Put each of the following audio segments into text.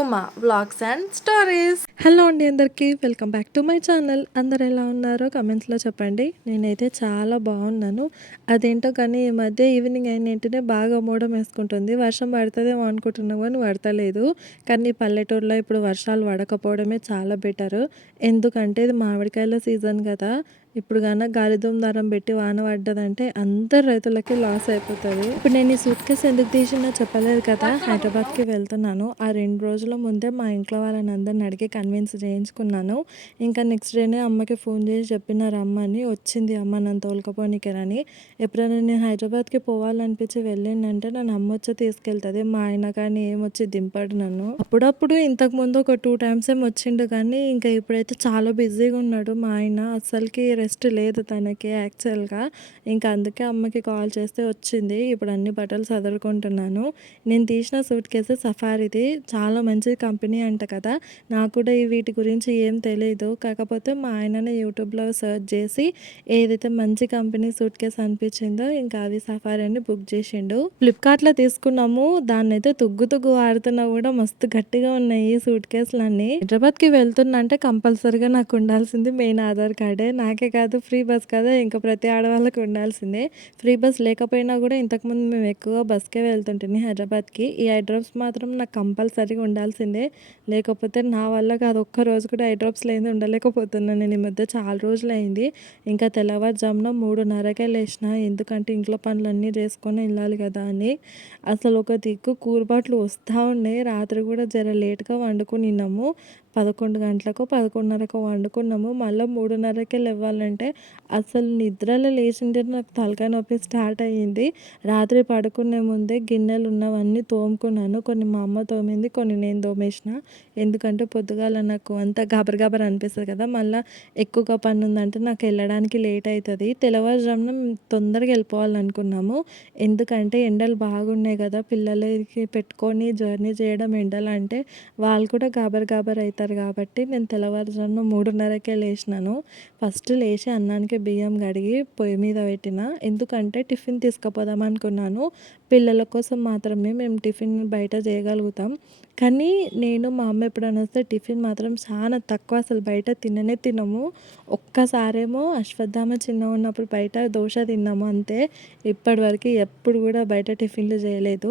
Uma vlogs and stories. Hello అండి, అందరికీ welcome back to my channel. అందరు ఎలా ఉన్నారో కమెంట్స్లో చెప్పండి. నేనైతే చాలా బాగున్నాను. అదేంటో కానీ ఈ మధ్య ఈవినింగ్ అయిన వెంటనే బాగా మూడం వేసుకుంటుంది. వర్షం పడుతుందేమో అనుకుంటున్నాం కానీ పడతలేదు. కానీ పల్లెటూరులో ఇప్పుడు వర్షాలు పడకపోవడమే చాలా బెటర్. ఎందుకంటే ఇది మామిడికాయల సీజన్ కదా. ఇప్పుడు కన్నా గాలిదుమ్ దారం పెట్టి వాన పడ్డదంటే అందరు రైతులకి లాస్ అయిపోతుంది. ఇప్పుడు నేను ఈ సూట్ కేసు ఎందుకు తీసినా చెప్పలేదు కదా. హైదరాబాద్కి వెళ్తున్నాను. ఆ 2 రోజుల ముందే మా ఇంట్లో వాళ్ళని అందరిని అడిగి కన్విన్స్ చేయించుకున్నాను. ఇంకా నెక్స్ట్ డేనే అమ్మకి ఫోన్ చేసి చెప్పిన రమ్మని. వచ్చింది అమ్మ నన్ను తోలుకపోనికరని. ఎప్పుడైనా నేను హైదరాబాద్కి పోవాలనిపించి వెళ్ళిందంటే నన్ను అమ్మ వచ్చి తీసుకెళ్తుంది. మా ఆయన కానీ ఏమొచ్చి దింపాడు నన్ను. అప్పుడప్పుడు ఇంతకు ముందు ఒక 2 times ఏమో వచ్చిండు కానీ ఇంకా ఇప్పుడైతే చాలా బిజీగా ఉన్నాడు మా ఆయన. అస్సలకి రెస్ట్ లేదు తనకి యాక్చువల్గా. ఇంకా అందుకే అమ్మకి కాల్ చేస్తే వచ్చింది. ఇప్పుడు అన్ని బట్టలు సదురుకుంటున్నాను. నేను తీసిన సూట్ కేసు సఫారీది. చాలా మంచి కంపెనీ అంట కదా. నాకు కూడా వీటి గురించి ఏం తెలియదు. కాకపోతే మా ఆయననే యూట్యూబ్లో సెర్చ్ చేసి ఏదైతే మంచి కంపెనీ సూట్ కేసు అనిపించిందో ఇంకా అవి సఫారీ అని బుక్ చేసిండు. ఫ్లిప్కార్ట్లో తీసుకున్నాము. దాన్ని అయితే తుగ్గు ఆడుతున్నా కూడా మస్తు గట్టిగా ఉన్నాయి ఈ సూట్ కేసులన్నీ. హైదరాబాద్కి వెళ్తున్నా అంటే కంపల్సరీగా నాకు ఉండాల్సింది మెయిన్ ఆధార్ కార్డే. నాకే కాదు, ఫ్రీ బస్ కదా, ఇంకా ప్రతి ఆడవాళ్ళకి ఉండాల్సిందే. ఫ్రీ బస్ లేకపోయినా కూడా ఇంతకుముందు మేము ఎక్కువగా బస్కే వెళ్తుంటుంది హైదరాబాద్కి. ఈ ఐ డ్రాప్స్ మాత్రం నాకు కంపల్సరీగా ఉండాల్సిందే. లేకపోతే నా వల్ల కాదు. ఒక్క రోజు కూడా ఐ డ్రాప్స్ లేని ఉండలేకపోతున్నాను. నేను ఈ మధ్య చాలా రోజులు అయింది. ఇంకా తెల్లవారుజామున 3:30కే లేచిన. ఎందుకంటే ఇంట్లో పనులన్నీ చేసుకొని వెళ్ళాలి కదా అని. అసలు ఒక దిక్కు కూరబాట్లు వస్తూ ఉన్నాయి. రాత్రి కూడా జర లేట్గా వండుకున్నాము. 11 గంటలకు 11:30కు వండుకున్నాము. మళ్ళీ 3:30కే లేవ్వాలంటే అసలు నిద్రలో లేచింటే నాకు తలకాయ నొప్పి స్టార్ట్ అయ్యింది. రాత్రి పడుకునే ముందే గిన్నెలు ఉన్నవన్నీ తోముకున్నాను. కొన్ని మా అమ్మ తోమింది, కొన్ని నేను తోమేసిన. ఎందుకంటే పొద్దుగాల నాకు అంత గబర్ అనిపిస్తుంది కదా. మళ్ళీ ఎక్కువగా పని ఉందంటే నాకు వెళ్ళడానికి లేట్ అవుతుంది. తెల్లవారుజామున తొందరగా వెళ్ళిపోవాలనుకున్నాము. ఎందుకంటే ఎండలు బాగున్నాయి కదా. పిల్లలకి పెట్టుకొని జర్నీ చేయడం ఎండలు అంటే వాళ్ళు కూడా గాబర్ అవుతారు కాబట్టి నేను తెల్లవారుజామున 3:30కే లేచినాను. ఫస్ట్ లేచి అన్నానికి బియ్యం కడిగి పొయ్యి మీద పెట్టిన. ఎందుకంటే టిఫిన్ తీసుకుపోదాం అనుకున్నాను. పిల్లల కోసం మాత్రమే మేము టిఫిన్ బయట చేయగలుగుతాం. కానీ నేను మా అమ్మ ఎప్పుడైనా వస్తే టిఫిన్ మాత్రం చాలా తక్కువ. అసలు బయట తినము. ఒక్కసారేమో అశ్వత్థామ చిన్న ఉన్నప్పుడు బయట దోశ తిన్నాము అంతే. ఇప్పటివరకు ఎప్పుడు కూడా బయట టిఫిన్లు చేయలేదు.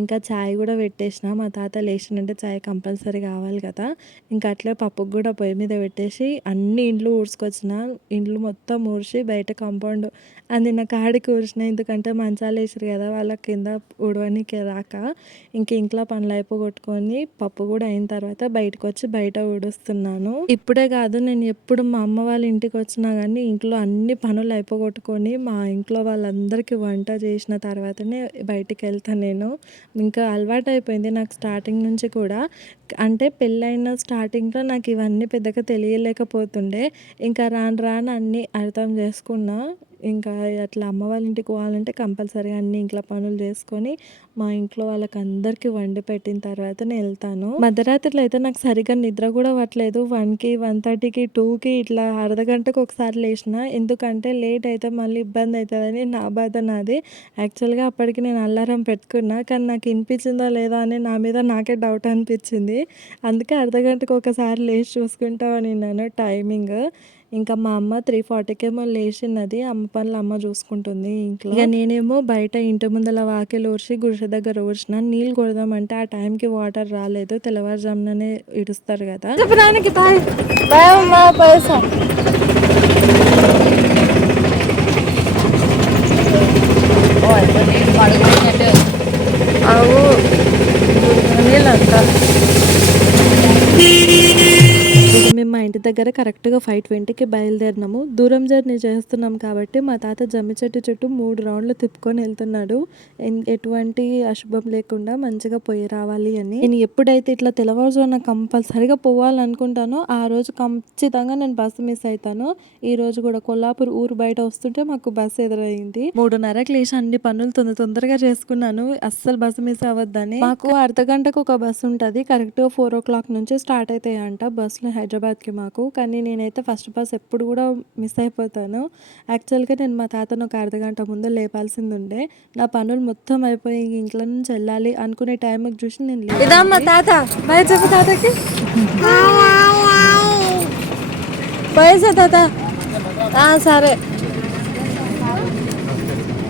ఇంకా ఛాయ్ కూడా పెట్టేసిన. మా తాత లేచినంటే ఛాయ్ కంపల్సరీ కావాలి కదా. ఇంకా అట్లే పప్పుకు కూడా పొయ్యి మీద పెట్టేసి అన్ని ఇండ్లు ఊడ్చుకొచ్చిన. ఇండ్లు మొత్తం ఊడ్చి బయట కాంపౌండ్ అందిన కాడికి ఊడ్చిన. ఎందుకంటే మంచాలు వేసారు కదా, వాళ్ళ కింద ఊడవనికి రాక. ఇంట్లో పనులు అయిపోగొట్టుకొని పప్పు కూడా అయిన తర్వాత బయటకు వచ్చి బయట ఊడుస్తున్నాను. ఇప్పుడే కాదు, నేను ఎప్పుడు మా అమ్మ వాళ్ళ ఇంటికి వచ్చినా కానీ ఇంట్లో అన్ని పనులు అయిపోగొట్టుకొని మా ఇంట్లో వాళ్ళందరికీ వంట చేసిన తర్వాతనే బయటికి వెళ్తాను నేను. ఇంకా అలవాటు అయిపోయింది నాకు స్టార్టింగ్ నుంచి కూడా. అంటే పెళ్ళైన స్టార్టింగ్లో నాకు ఇవన్నీ పెద్దగా తెలియలేకపోతుండే. ఇంకా రాను అన్నీ అర్థం చేసుకున్నా. ఇంకా అట్లా అమ్మ వాళ్ళ ఇంటికి పోవాలంటే కంపల్సరీగా అన్ని ఇంట్లో పనులు చేసుకొని మా ఇంట్లో వాళ్ళకి అందరికీ వండి పెట్టిన తర్వాత నేను వెళ్తాను. మధ్యరాత్రిలో అయితే నాకు సరిగ్గా నిద్ర కూడా పట్టలేదు. 1కి 1:30కి 2కి ఇట్లా అర్ధగంటకు ఒకసారి లేచిన. ఎందుకంటే లేట్ అయితే మళ్ళీ ఇబ్బంది అవుతుందని నా బాధ నాది. యాక్చువల్గా అప్పటికి నేను అలారం పెట్టుకున్నా, కానీ నాకు వినిపించిందా లేదా అని నా మీద నాకే డౌట్ అనిపించింది. అందుకే అర్ధగంటకు ఒకసారి లేచి చూసుకుంటామని నేను టైమింగ్. ఇంకా మా అమ్మ 3:40కేమో లేచినది. అమ్మ పనులు అమ్మ చూసుకుంటుంది ఇంట్లో. ఇక నేనేమో బయట ఇంటి ముందల వాకిలు ఊడ్చి గుడిసె దగ్గర ఊడ్చిన. నీళ్ళు కొడదామంటే ఆ టైంకి వాటర్ రాలేదు. తెల్లవారుజాముననే ఇడుస్తారు కదా. చెప్పడానికి బాయ్ బాయ్ అమ్మా పైసా. అవు నీళ్ళంతా మేము మా ఇంటి దగ్గర కరెక్ట్గా 5:20కి బయలుదేరినాము. దూరం జర్నీ చేస్తున్నాం కాబట్టి మా తాత జమ్మి చెట్టు చుట్టూ 3 రౌండ్లు తిప్పుకొని వెళ్తున్నాడు. ఎటువంటి అశుభం లేకుండా మంచిగా పోయి రావాలి అని. నేను ఎప్పుడైతే ఇట్లా తెల్లవారుజామున కంపల్సరిగా పోవాలనుకుంటానో ఆ రోజు ఖచ్చితంగా నేను బస్సు మిస్ అవుతాను. ఈ రోజు కూడా కొల్లాపూర్ ఊరు బయట వస్తుంటే మాకు బస్సు ఎదురైంది. 3:30కి లేచి అన్ని పనులు తొందరగా చేసుకున్నాను. అస్సలు బస్సు మిస్ అవ్వద్దని. మాకు అర్ధగంటకు ఒక బస్సు ఉంటుంది. కరెక్ట్గా 4 o'clock నుంచి స్టార్ట్ అవుతాయి అంట బస్సులు హైదరాబాద్కి మాకు. నాకు. కానీ నేనైతే ఫస్ట్ బస్ ఎప్పుడు కూడా మిస్ అయిపోతాను. యాక్చువల్గా నేను మా తాతను ఒక అర్ధగంట ముందు లేపాల్సింది ఉండే. నా పనులు మొత్తం అయిపోయి ఇంట్లో నుంచి వెళ్ళాలి అనుకునే టైంకి చూసి నేను ఇదా మా తాత బాయ్ చెప్పు తాతకి. బాయ్ తాత. సరే.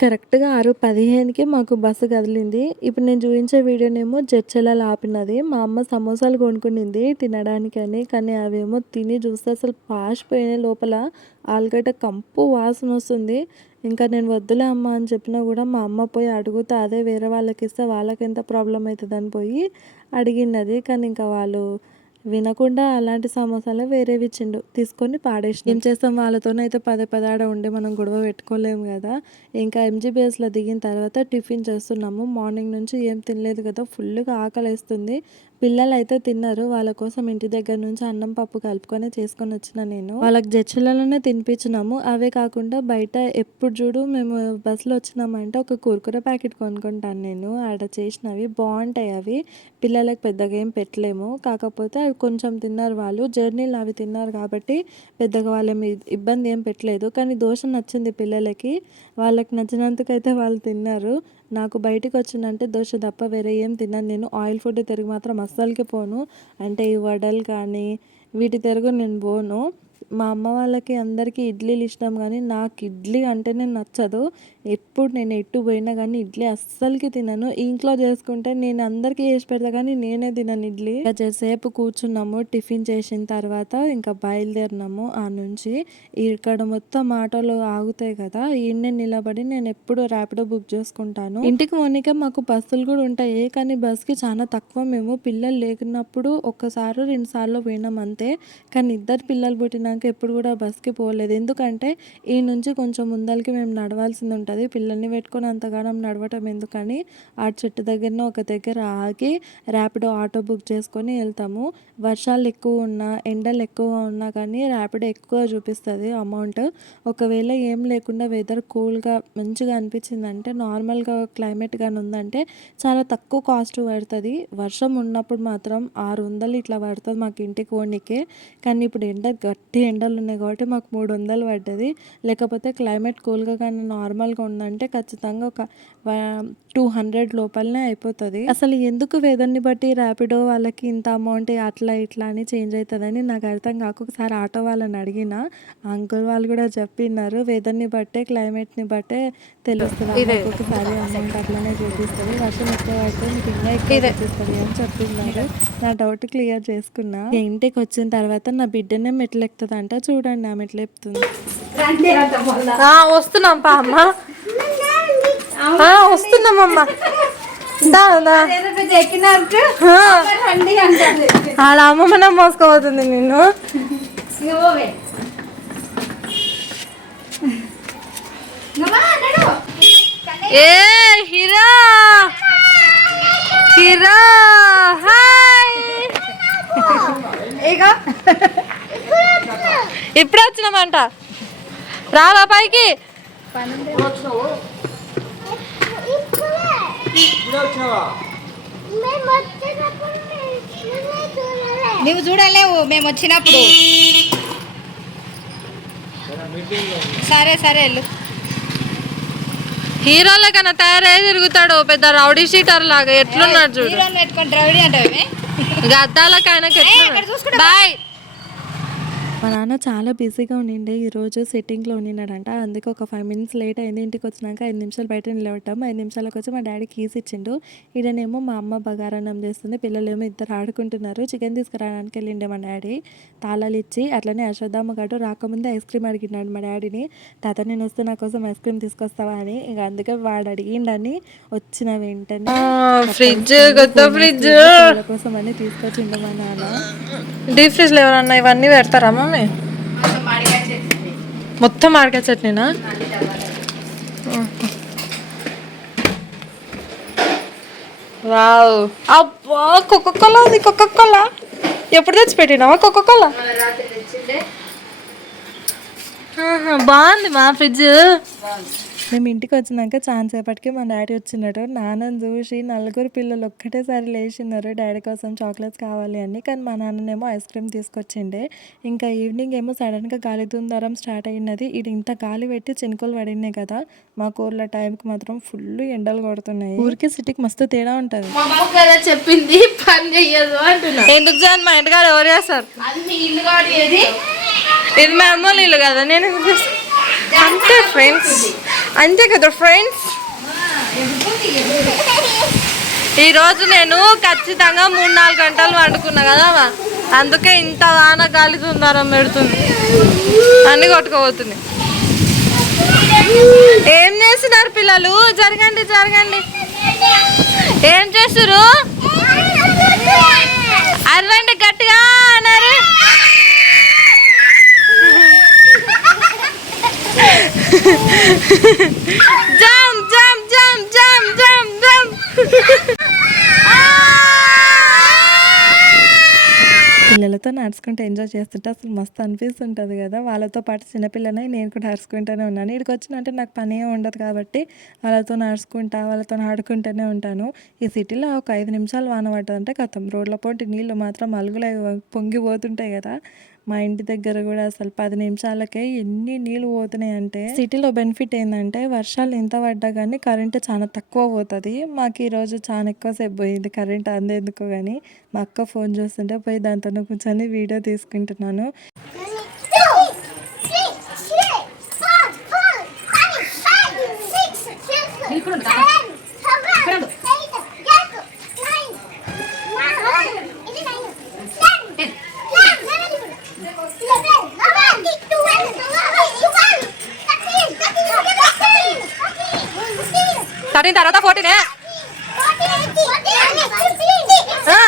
కరెక్ట్గా 6:15కి మాకు బస్సు కదిలింది. ఇప్పుడు నేను చూపించే వీడియోనేమో జడ్చర్లలో ఆపినది. మా అమ్మ సమోసాలు కొనుక్కునింది తినడానికని. కానీ అవేమో తిని చూస్తే అసలు పాసిపోయినాయి. లోపల ఆలుగడ్డ కంపు వాసన వస్తుంది. ఇంకా నేను వద్దులే అమ్మ అని చెప్పినా కూడా మా అమ్మ పోయి అడుగుతా అదే వేరే వాళ్ళకి ఇస్తే వాళ్ళకి ఎంత ప్రాబ్లం అవుతుందని పోయి అడిగినది. కానీ ఇంకా వాళ్ళు వినకుండా అలాంటి సమోసాలే వేరేవి ఇచ్చిండు, తీసుకొని పాడేసిన. ఏం చేస్తాం, వాళ్ళతోనైతే పదే పదే ఆడ ఉండి మనం గొడవ పెట్టుకోలేము కదా. ఇంకా ఎంజీబీఎస్లో దిగిన తర్వాత టిఫిన్ చేస్తున్నాము. మార్నింగ్ నుంచి ఏం తినలేదు కదా, ఫుల్గా ఆకలి వేస్తుంది. పిల్లలు అయితే తిన్నారు. వాళ్ళ కోసం ఇంటి దగ్గర నుంచి అన్నం పప్పు కలుపుకొని చేసుకొని వచ్చిన నేను. వాళ్ళకి జడ్చలలోనే తినిపించినాము. అవే కాకుండా బయట ఎప్పుడు చూడు మేము బస్సులో వచ్చినామంటే ఒక కుర్కురే ప్యాకెట్ కొనుక్కుంటాను నేను. ఆడ చేసినవి బాగుంటాయి. అవి పిల్లలకు పెద్దగా ఏం పెట్టలేము, కాకపోతే అవి కొంచెం తిన్నారు వాళ్ళు. జర్నీలో అవి తిన్నారు కాబట్టి పెద్దగా వాళ్ళేమి ఇబ్బంది ఏం పెట్టలేదు. కానీ దోశ నచ్చింది పిల్లలకి, వాళ్ళకి నచ్చినందుకైతే వాళ్ళు తిన్నారు. నాకు బయటికి వచ్చిందంటే దోశ తప్ప వేరే ఏం తిన్నాను నేను. ఆయిల్ ఫుడ్ తిరిగి మాత్రం అస్సలకి పోను. అంటే ఈ వడలు కానీ వీటి తిరుగు నేను పోను. మా అమ్మ వాళ్ళకి అందరికీ ఇడ్లీలు ఇష్టం, కానీ నాకు ఇడ్లీ అంటేనే నచ్చదు. ఎప్పుడు నేను ఎటు పోయినా కానీ ఇడ్లీ అస్సలకి తినను. ఇంట్లో చేసుకుంటే నేను అందరికీ చేసి పెడతా కానీ నేనే తినను ఇడ్లీ. సేపు కూర్చున్నాము. టిఫిన్ చేసిన తర్వాత ఇంకా బయలుదేరినాము. ఆ నుంచి ఇక్కడ మొత్తం ఆటోలు ఆగుతాయి కదా, ఈయన్నే నిలబడి నేను ఎప్పుడు ర్యాపిడో బుక్ చేసుకుంటాను. ఇంటికి పోనీకే మాకు బస్సులు కూడా ఉంటాయి, కానీ బస్కి చాలా తక్కువ. మేము పిల్లలు లేకున్నప్పుడు ఒక్కసారి 2 సార్లు పోయినాం అంతే. కానీ ఇద్దరు పిల్లలు పుట్టినాక ఎప్పుడు కూడా బస్కి పోలేదు. ఎందుకంటే ఈ నుంచి కొంచెం ముందలకి మేము నడవాల్సింది ఉంటుంది. పిల్లల్ని పెట్టుకొని అంతగానం నడవటం ఎందుకని ఆ చెట్టు దగ్గరనే ఒక దగ్గర ఆగి ర్యాపిడో ఆటో బుక్ చేసుకొని వెళ్తాము. వర్షాలు ఎక్కువ ఉన్నా ఎండలు ఎక్కువ ఉన్నా కానీ ర్యాపిడో ఎక్కువ చూపిస్తుంది అమౌంట్. ఒకవేళ ఏం లేకుండా వెదర్ కూల్గా మంచిగా అనిపించిందంటే, నార్మల్గా క్లైమేట్ కానీ ఉందంటే చాలా తక్కువ కాస్ట్ పడుతుంది. వర్షం ఉన్నప్పుడు మాత్రం 600 ఇట్లా పడుతుంది మాకు ఇంటికి పోనీకే. కానీ ఇప్పుడు గట్టి ఎండలు ఉన్నాయి కాబట్టి మాకు 300 పడ్డది. లేకపోతే క్లైమేట్ కూల్గా కానీ నార్మల్గా ఉందంటే ఖచ్చితంగా ఒక 200 లోపలనే అయిపోతుంది. అసలు ఎందుకు వెదర్ని బట్టి ర్యాపిడో వాళ్ళకి ఇంత అమౌంట్ అట్లా ఇట్లా అని చేంజ్ అవుతుందని నాకు అర్థం కాక ఒకసారి ఆటో వాళ్ళని అడిగిన, అంకుల్ వాళ్ళు కూడా చెప్పినారు వెదర్ని బట్టే క్లైమేట్ని బట్టే తెలుస్తుంది. ఒక్కొక్కసారి అమౌంట్ అట్లనే చూపిస్తుంది. వర్షం ఎక్కువ పడితే మీకు ఇంకా ఎక్కువ చూపిస్తుంది అని చెప్తున్నారు. నా డౌట్ క్లియర్ చేసుకున్నా. ఇంటికి వచ్చిన తర్వాత నా బిడ్డనే మెట్లు ఎక్కుతుంది అంట. చూడండి ఆ మెట్లు ఎక్కుతుంది. వస్తున్నాం పా అమ్మ, వస్తున్నామమ్మ. ఆడ అమ్మమ్మనే మోసుకోబోతుంది నిన్ను. ఏ హీరో హీరో హాయ్. ఇప్పుడే వచ్చినామంట, రావా పైకి. నువ్వు చూడలేవు మేము వచ్చినప్పుడు. సరే సరే వెళ్ళు. హీరోల కన్నా తయారై తిరుగుతాడు, పెద్ద రౌడీ షీటర్ లాగా. ఎట్లున్నాడు చూడు. హీరోని పెట్టుకొని రౌడీ అంటే గద్దాలకైనా బాయ్. మా నాన్న చాలా బిజీగా ఉండిండే ఈరోజు, సెట్టింగ్లో ఉండినాడంట. అందుకే ఒక 5 minutes లేట్ అయింది. ఇంటికి వచ్చినాక 5 నిమిషాలు బయట నిలబడ్డాం. 5 నిమిషాలకు వచ్చి మా డాడీ కీస్ ఇచ్చిండు. ఈడనేమో మా అమ్మ బగారన్నం చేస్తుంది, పిల్లలేమో ఇద్దరు ఆడుకుంటున్నారు. చికెన్ తీసుకురావడానికి వెళ్ళిండే మా డాడీ, తాళాలు ఇచ్చి. అట్లనే అశ్వత్థామ గడు రాకముందే ఐస్ క్రీమ్ అడిగినాడు మా డాడీని. తాత నేను వస్తే నా కోసం ఐస్ క్రీమ్ తీసుకొస్తావా అని. ఇక అందుకే వాడు అడిగిండని వచ్చిన వెంటనే ఫ్రిడ్జ్, కొత్త ఫ్రిడ్జ్ కోసం అని తీసుకొచ్చిండు మా నాన్న. డీప్ ఫ్రిడ్జ్లో ఎవరన్నా ఇవన్నీ పెడతారా మమ్మీ? మొత్తం మామిడికాయ చట్నీనా? వావ్, అబ్బా కోకోకోలా ఉంది. కోకోకోలా ఎప్పుడు తెచ్చి పెట్టినావా? కోకోకోలా బాగుంది మా ఫ్రిడ్జ్. మేము ఇంటికి వచ్చినాక చాలా సేపటికి మా డాడీ వచ్చినాడు. నాన్నని చూసి నలుగురు పిల్లలు ఒక్కటేసారి లేచినారు డాడీ కోసం చాక్లెట్స్ కావాలి అని. కానీ మా నాన్ననేమో ఐస్ క్రీమ్ తీసుకొచ్చిండే. ఇంకా ఈవినింగ్ ఏమో సడన్గా గాలి దుందరం స్టార్ట్ అయినది. ఇది ఇంత గాలి పెట్టి చినుకులు పడినాయి కదా, మా ఊర్లో టైంకి మాత్రం ఫుల్ ఎండలు కొడుతున్నాయి. ఊరికి సిటీకి మస్తు తేడా ఉంటుంది. మా అమ్మ కదా చెప్పింది పని చెయ్యదు అంటున్నా. ఎందుకు జాన్, మా ఇంటికాడ ఎవరు చేస్తారు? అన్ని ఇల్లు కాదు ఏది ఇది మా అమ్మ ఇల్లు కదా, నేను ఎందుకు చేస్తాను? అంతే ఫ్రెండ్స్, అంతే కదా ఫ్రెండ్స్. ఈరోజు నేను ఖచ్చితంగా 3-4 గంటలు వండుకున్నా కదా, అందుకే ఇంత వాన గాలి సుందరం పెడుతుంది, అన్ని కొట్టుకోబోతుంది. ఏం చేస్తున్నారు పిల్లలు? జరగండి జరగండి. ఏం చేస్తురు? అరవండి గట్టిగా అన్నారు. Jump jump jump jump jump jump. పిల్లలతో నడుచుకుంటూ ఎంజాయ్ చేస్తుంటే అసలు మస్తు అనిపిస్తుంటుంది కదా. వాళ్ళతో పాటు చిన్నపిల్లనే నేను కూడా నడుచుకుంటూనే ఉన్నాను. ఇక్కడికి వచ్చినంటే నాకు పని ఏమి ఉండదు కాబట్టి వాళ్ళతో నడుచుకుంటా వాళ్ళతో ఆడుకుంటూనే ఉంటాను. ఈ సిటీలో ఒక 5 నిమిషాలు వాన పడ్డదంటే కథం, రోడ్ల పోటీ నీళ్ళు మాత్రం అలుగులు పొంగిపోతుంటాయి కదా. మా ఇంటి దగ్గర కూడా అసలు 10 నిమిషాలకే ఎన్ని నీళ్ళు పోతున్నాయి అంటే. సిటీలో బెనిఫిట్ ఏంటంటే వర్షాలు ఎంత పడ్డా కానీ కరెంటు చాలా తక్కువ పోతుంది. మాకు ఈరోజు చాలా ఎక్కువసేపు పోయింది కరెంట్, అందేందుకు కానీ మా అక్క ఫోన్ చూస్తుంటే పోయి దాంతో కూర్చొని వీడియో తీసుకుంటున్నాను. థర్టీన్ తర్వాత 14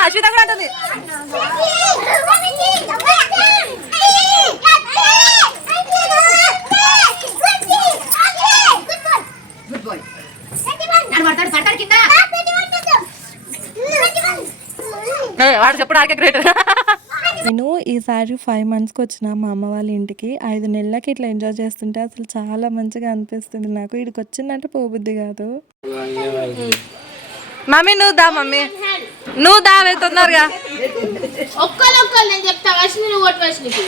అశ్విత కూడా అంటుంది. వాడు చెప్పుడు ఆకే గ్రేట్. నేను ఈసారి 5 మంత్స్కి వచ్చిన మా అమ్మ వాళ్ళ ఇంటికి. 5 నెలలకి ఇట్లా ఎంజాయ్ చేస్తుంటే అసలు చాలా మంచిగా అనిపిస్తుంది నాకు. ఇక్కడికి వచ్చిందంటే పోబుద్ది కాదు. మమ్మీ నువ్వు దా, మమ్మీ నువ్వు దా తొందరగా. ఒక్కరు నేను చెప్తా. వర్షిని నువ్వు కొట్టు. వర్షినికి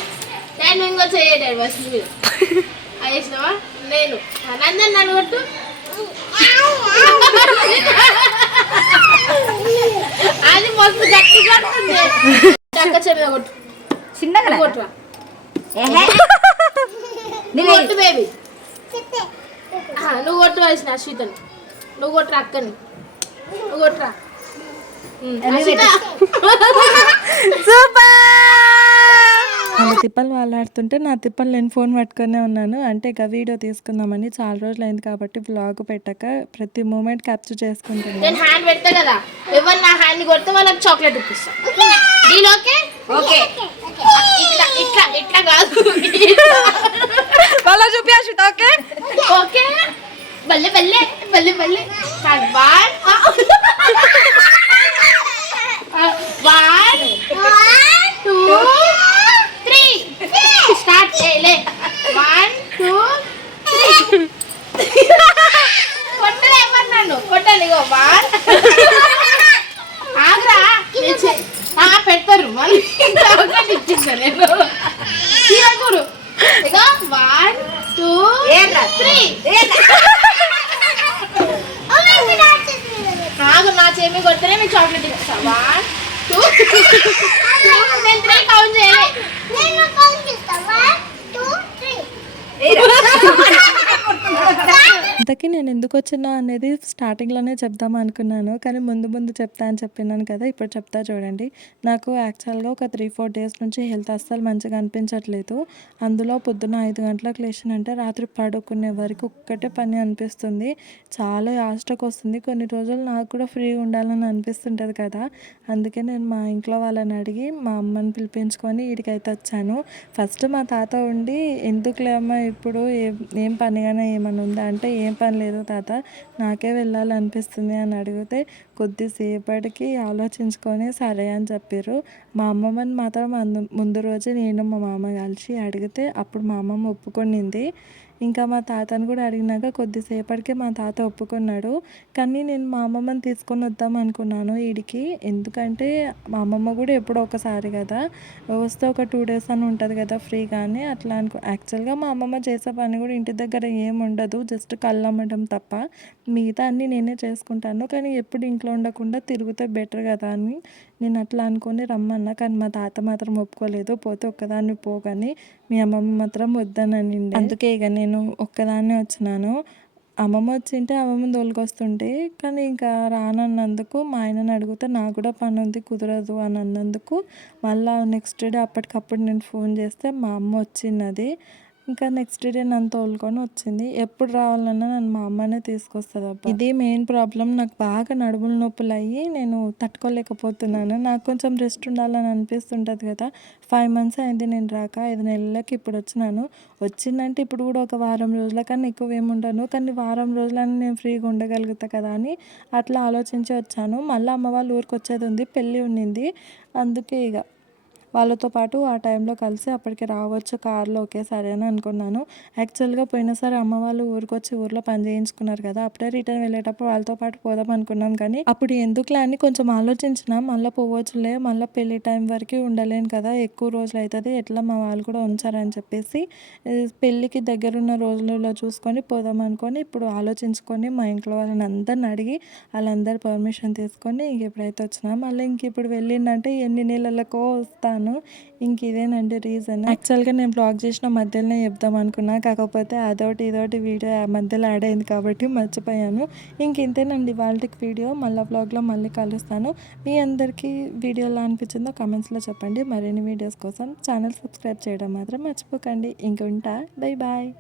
డాడీ ఇంకో చేయడాడు. వర్షిని మీద వేసినావా? నేను నందన్ నన్ను కొట్టు. అది మస్తు గట్టిగా చక్క చెరువు కొట్టు. చిన్నగా కొట్టురా. నువ్వు కొట్టు బేబీ. నువ్వు కొట్టు వేసిన అశ్వితని. నువ్వు కొట్టురా అక్కని. నువ్వు కొట్టురా. వాళ్ళ తిప్పలు వాళ్ళు ఆడుతుంటే నా తిప్పలు నేను ఫోన్ పట్టుకునే ఉన్నాను. అంటే ఇక వీడియో తీసుకుందామని, చాలా రోజులు అయింది కాబట్టి వ్లాగ్ పెట్టాక ప్రతి మూమెంట్ క్యాప్చర్ చేసుకుంటున్నాను. నేను హ్యాండ్ పెడతా కదా, ఎవరు నా హ్యాండ్ కొడితే వాళ్ళకి చాక్లెట్ ఇప్పిస్తా. Deal okay? ఓకే. ఇట్లా ఇట్లా ఇట్లా కాదు, వాళ్ళ చూపి అశ్విత. Okay okay. బల్లె బల్లె బల్లె బల్లె. 1 2 3 స్టార్ట్ చేయలే. 1 2 3 కొట్టలే ఏమన్నాను కొట్టాలి. ఇగో 1 ఆగ్రా పెడతారు మళ్ళీ ఇచ్చేసాను నేను. చూడు ఇగో 1 2 3 నాకు నా చేమి కొడితేనే మీకు చాక్లెట్ ఇస్తా. 1 2 నేను 3 కౌంట్ చేయలే. ఇంతకీ నేను ఎందుకు వచ్చినా అనేది స్టార్టింగ్లోనే చెప్దాం అనుకున్నాను, కానీ ముందు ముందు చెప్తా అని చెప్పినాను కదా, ఇప్పుడు చెప్తా చూడండి. నాకు యాక్చువల్గా ఒక 3-4 డేస్ నుంచి హెల్త్ అస్సలు మంచిగా అనిపించట్లేదు. అందులో పొద్దున్న 5 గంటలకు లేచినంటే రాత్రి పడుకునే వరకు ఒక్కటే పని అనిపిస్తుంది. చాలా యాస్ట్కి వస్తుంది. కొన్ని రోజులు నాకు కూడా ఫ్రీగా ఉండాలని అనిపిస్తుంటుంది కదా, అందుకే నేను మా ఇంట్లో వాళ్ళని అడిగి మా అమ్మని పిలిపించుకొని వీడికైతే వచ్చాను. ఫస్ట్ మా తాత ఉండి ఎందుకులేమ్మా ఇప్పుడు ఏం పనిగానే ఏమైనా ఉందా అంటే, ఏం పని లేదు తాత, నాకే వెళ్ళాలనిపిస్తుంది అని అడిగితే కొద్దిసేపటికి ఆలోచించుకొని సరే అని చెప్పారు. మా అమ్మమ్మని మాత్రం ముందు రోజు నేను మా మామ కలిసి అడిగితే అప్పుడు మా అమ్మమ్మ ఒప్పుకొనింది. ఇంకా మా తాతను కూడా అడిగినాక కొద్దిసేపటికే మా తాత ఒప్పుకున్నాడు. కానీ నేను మా అమ్మమ్మని తీసుకొని వద్దాం అనుకున్నాను ఈడికి. ఎందుకంటే మా అమ్మమ్మ కూడా ఎప్పుడో ఒకసారి కదా, వస్తే ఒక 2 డేస్ అని ఉంటుంది కదా ఫ్రీగా అని అట్లా యాక్చువల్గా మా అమ్మమ్మ చేసే పని కూడా ఇంటి దగ్గర ఏం ఉండదు, జస్ట్ కళ్ళమ్మటం తప్ప. మిగతా అన్నీ నేనే చేసుకుంటాను. కానీ ఎప్పుడు ఇంట్లో ఉండకుండా తిరిగితే బెటర్ కదా అని నేను అట్లా అనుకొని రమ్మన్నా. కానీ మా తాత మాత్రం ఒప్పుకోలేదు. పోతే ఒక్కదాన్ని పోగాని మీ అమ్మమ్మ మాత్రం వద్దనండి. అందుకే ఇక నేను ఒక్కదాన్నే వచ్చినాను. అమ్మమ్మ వచ్చింటే అమ్మమ్మ తోలుకొస్తుంటే, కానీ ఇంకా రానన్నందుకు మా ఆయనని అడిగితే నాకు కూడా పని ఉంది కుదరదు అని అన్నందుకు మళ్ళీ నెక్స్ట్ డే అప్పటికప్పుడు నేను ఫోన్ చేస్తే మా అమ్మ వచ్చినది. ఇంకా నెక్స్ట్ డే నన్ను తోలుకొని వచ్చింది. ఎప్పుడు రావాలన్నా నన్ను మా అమ్మనే తీసుకొస్తుంది. అబ్బా ఇది మెయిన్ ప్రాబ్లం. నాకు బాగా నడుముల నొప్పులు అయ్యి నేను తట్టుకోలేకపోతున్నాను. నాకు కొంచెం రెస్ట్ ఉండాలని అనిపిస్తుంటుంది కదా. 5 మంత్స్ అయింది నేను రాక, 5 నెలలకి ఇప్పుడు వచ్చినాను. వచ్చిందంటే ఇప్పుడు కూడా ఒక వారం రోజుల కన్నా ఎక్కువ ఏమి ఉండను. కానీ వారం రోజులని నేను ఫ్రీగా ఉండగలుగుతా కదా అని అట్లా ఆలోచించి వచ్చాను. మళ్ళీ అమ్మ వాళ్ళ ఊరికి వచ్చేది ఉంది, పెళ్ళి ఉండింది. అందుకే ఇక వాళ్ళతో పాటు ఆ టైంలో కలిసి అప్పటికి రావచ్చు కార్లో ఒకేసారి అని అనుకున్నాను. యాక్చువల్గా పోయినసారి అమ్మ వాళ్ళు ఊరికి వచ్చి ఊర్లో పని చేయించుకున్నారు కదా, అప్పుడే రిటర్న్ వెళ్ళేటప్పుడు వాళ్ళతో పాటు పోదాం అనుకున్నాం. కానీ అప్పుడు ఎందుకులే అని కొంచెం ఆలోచించినా, మళ్ళీ పోవచ్చులే, మళ్ళీ పెళ్లి టైం వరకు ఉండలేను కదా, ఎక్కువ రోజులు అవుతుంది, ఎట్లా మా వాళ్ళు కూడా ఉంచారని చెప్పేసి పెళ్ళికి దగ్గరున్న రోజులలో చూసుకొని పోదాం అనుకొని ఇప్పుడు ఆలోచించుకొని మా ఇంట్లో వాళ్ళని అందరిని అడిగి వాళ్ళందరి పర్మిషన్ తీసుకొని ఇంక ఎప్పుడైతే వచ్చినా మళ్ళీ ఇంక ఇప్పుడు వెళ్ళిందంటే ఎన్ని నెలలకో వస్తాను. ఇంక ఇదేనండి రీజన్. యాక్చువల్గా నేను బ్లాగ్ చేసిన మధ్యలోనే చెప్దాం అనుకున్నా, కాకపోతే అదొకటి ఇదొకటి వీడియో మధ్యలో యాడ్ అయింది కాబట్టి మర్చిపోయాను. ఇంక ఇంతేనండి వాళ్ళకి వీడియో. మళ్ళీ బ్లాగ్లో మళ్ళీ కలుస్తాను. మీ అందరికీ వీడియో ఎలా అనిపించిందో కామెంట్స్లో చెప్పండి. మరిన్ని వీడియోస్ కోసం ఛానల్ సబ్స్క్రైబ్ చేయడం మాత్రం మర్చిపోకండి. ఇంక ఉంటా, బై బాయ్.